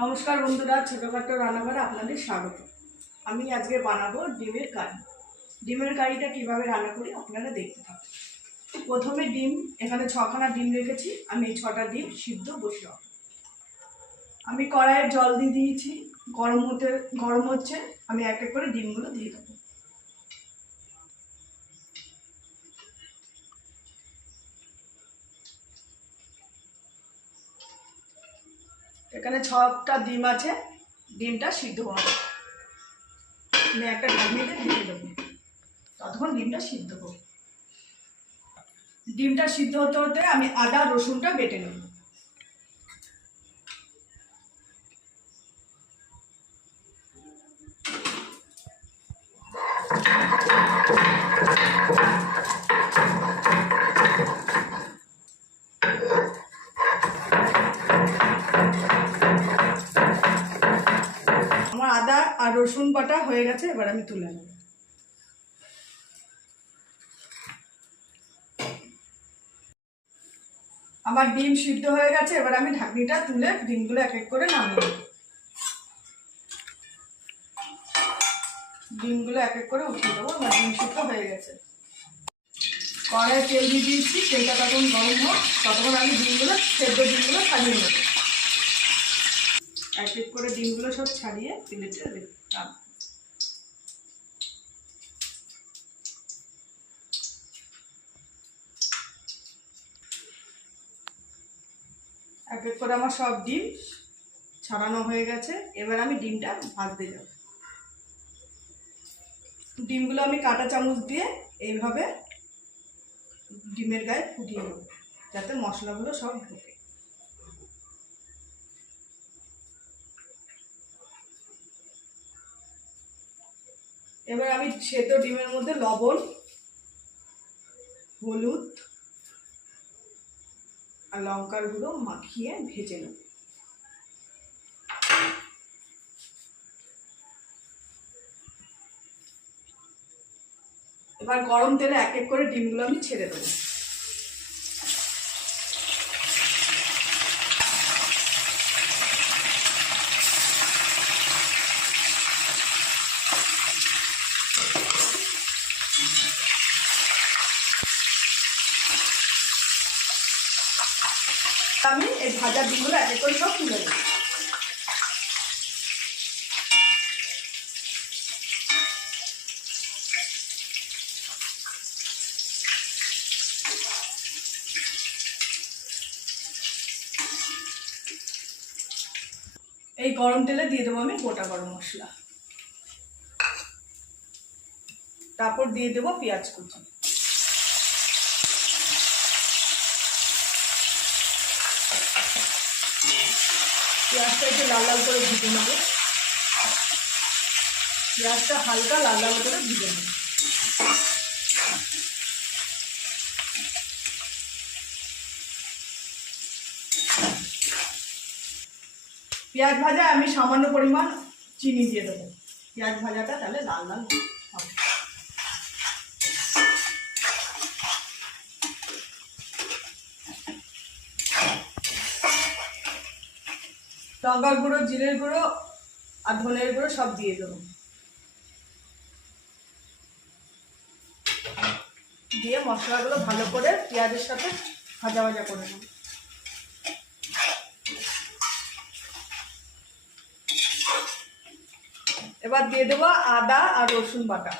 নমস্কার বন্ধুরা, ছোটোখাটো রান্নাঘরে আপনাদের স্বাগত। আমি আজকে বানাবো ডিমের কারি। ডিমের কারিটা কীভাবে রান্না করি আপনারা দেখতে থাকুন। প্রথমে ডিম, এখানে ছখানা ডিম রেখেছি, আমি এই ছটা ডিম সিদ্ধ বসে আমি কড়াইয়ের জল দিয়ে দিয়েছি, গরম হতে গরম হচ্ছে, আমি এক এক করে ডিমগুলো দিয়ে দেবো। এখানে ছটা ডিম আছে, ডিমটা সিদ্ধ হবে। আমি একটা ঢাকনিতে ঢেকে দেবো। ততক্ষণ ডিমটা সিদ্ধ হোক ডিমটা সিদ্ধ হতে হতে আমি আদা রসুনটা বেটে নেব। আর রসুন বাটা হয়ে গেছে, এবার আমি তুলে নেব। আমার ডিম সিদ্ধ হয়ে গেছে, এবার আমি ঢাকনিটা তুলে ডিমগুলো এক এক করে নামিয়ে নেব। ডিমগুলো এক এক করে উঠিয়ে দেবো, আমার ডিম সিদ্ধ হয়ে গেছে। কড়াই তেল দিয়ে দিয়েছি, তেলটা তখন গরম হোক, ততক্ষণ আমি ডিমগুলো, সেদ্ধ ডিমগুলো ছাড়িয়ে নেব। এক এক করে ডিমগুলো সব ছাড়িয়ে প্লেটে রাখব এক এক করে আমার সব ডিম ছাড়ানো হয়ে গেছে। এবার আমি ডিমটা ভাজতে যাব। ডিমগুলো আমি কাঁটা চামচ দিয়ে এইভাবে ডিমের গায়ে ফুটিয়ে নেব যাতে মশলাগুলো সব ঢোকে। এবার আমি সেদ্ধ ডিমের মধ্যে লবণ, হলুদ আর লঙ্কার গুঁড়ো মাখিয়ে ভেজে নেব। এবার গরম তেলে এক এক করে ডিমগুলো আমি ছেড়ে দেবো। ভাজা ডিমগুলো এক করে সব তুলে নেব এই গরম তেলে দিয়ে দেবো আমি গোটা গরম মশলা। তারপর দিয়ে দেবো পেঁয়াজ কুচি। পেঁয়াজটা একটু লাল লাল করে ভেজে নেব। পেঁয়াজটা হালকা লাল লাল করে ভেজে নেব। পেঁয়াজ ভাজা আমি সামান্য পরিমাণ চিনি দিয়ে দেবো। পেঁয়াজ ভাজাটা তাহলে লাল লাল হবে। লঙ্কার গুঁড়ো, জিরের গুঁড়ো আর ধনের গুঁড়ো সব দিয়ে দেবো। দিয়ে মশলাগুলো ভালো করে পেঁয়াজের সাথে ভাজা ভাজা করে নেব। এবার দিয়ে দেবো আদা আর রসুন বাটা।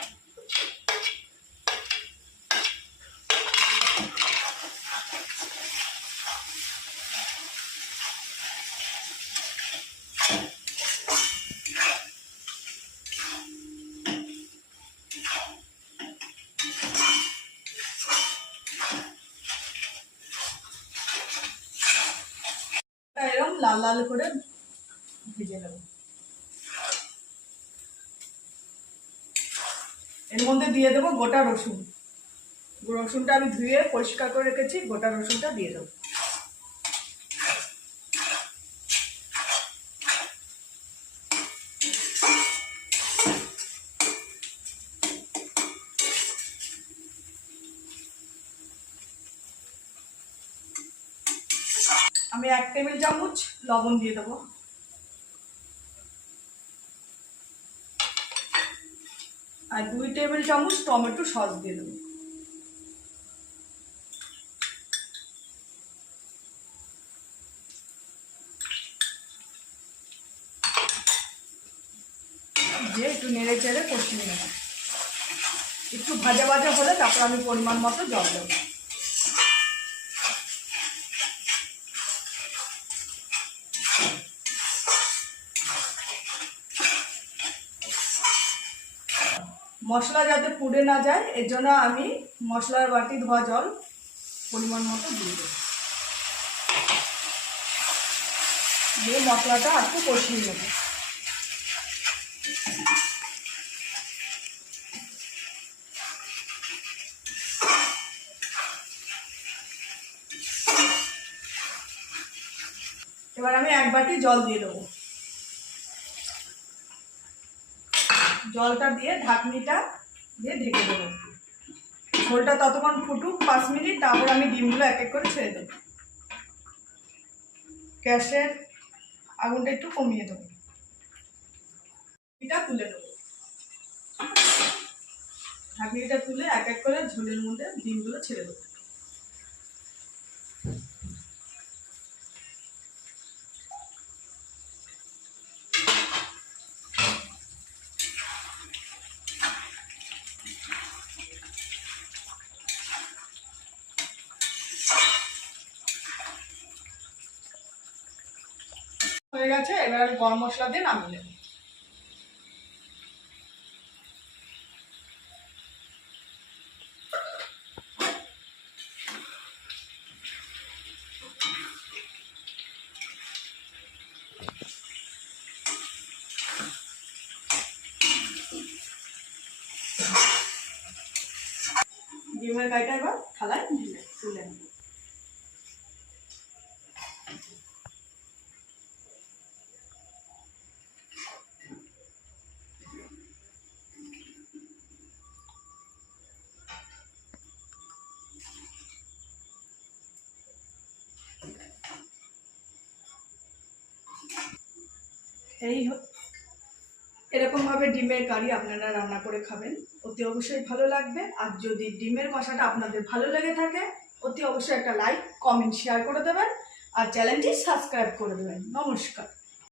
লাল লাল করে ভেজে নেব। এর মধ্যে দিয়ে দেবো গোটা রসুন। রসুনটা আমি ধুয়ে পরিষ্কার করে রেখেছি, গোটা রসুনটা দিয়ে দেবো। আমি এক টেবিল চামচ লবণ দিয়ে দেবো। আর দুই টেবিল চামচ টমেটো সস দিয়ে দেবো। একটু নেড়ে চেড়ে কষিয়ে নেব। একটু ভাজা ভাজা হলে তারপর আমি পরিমাণ মতো জল দেবো। মশলা যাতে পুড়ে না যায়, এর জন্য আমি মশলার বাটি ধোয়া জল পরিমাণ মতো দিয়ে দেবো। দিয়ে মশলাটা একটু কষিয়ে নেব। এবার আমি এক বাটি জল দিয়ে দেবো। জলটা দিয়ে ঢাকনিটা দিয়ে ঢেকে দেবো। ঝোলটা ততক্ষণ ফুটুক, পাঁচ মিনিট, তারপর আমি ডিমগুলো এক এক করে ছেড়ে দেবো। গ্যাসের আগুনটা একটু কমিয়ে দেবো। এটা তুলে দেবো ঢাকনিটা তুলে এক এক করে ঝোলের মধ্যে ডিমগুলো ছেড়ে দেবো হয়ে গেছে এবার আমি গরম মশলা দিয়ে নামিয়ে নেব। ডিমের গাইটা এবার থালায় ঢেলে তুলে নেব। এই এরকমভাবে ডিমের কারি আপনারা রান্না করে খাবেন। অতি অবশ্যই ভালো লাগবে। আর যদি ডিমের কষাটা আপনাদের ভালো লেগে থাকে, অতি অবশ্যই একটা লাইক কমেন্ট শেয়ার করে দেবেন। আর চ্যানেলটি সাবস্ক্রাইব করে দেবেন। নমস্কার।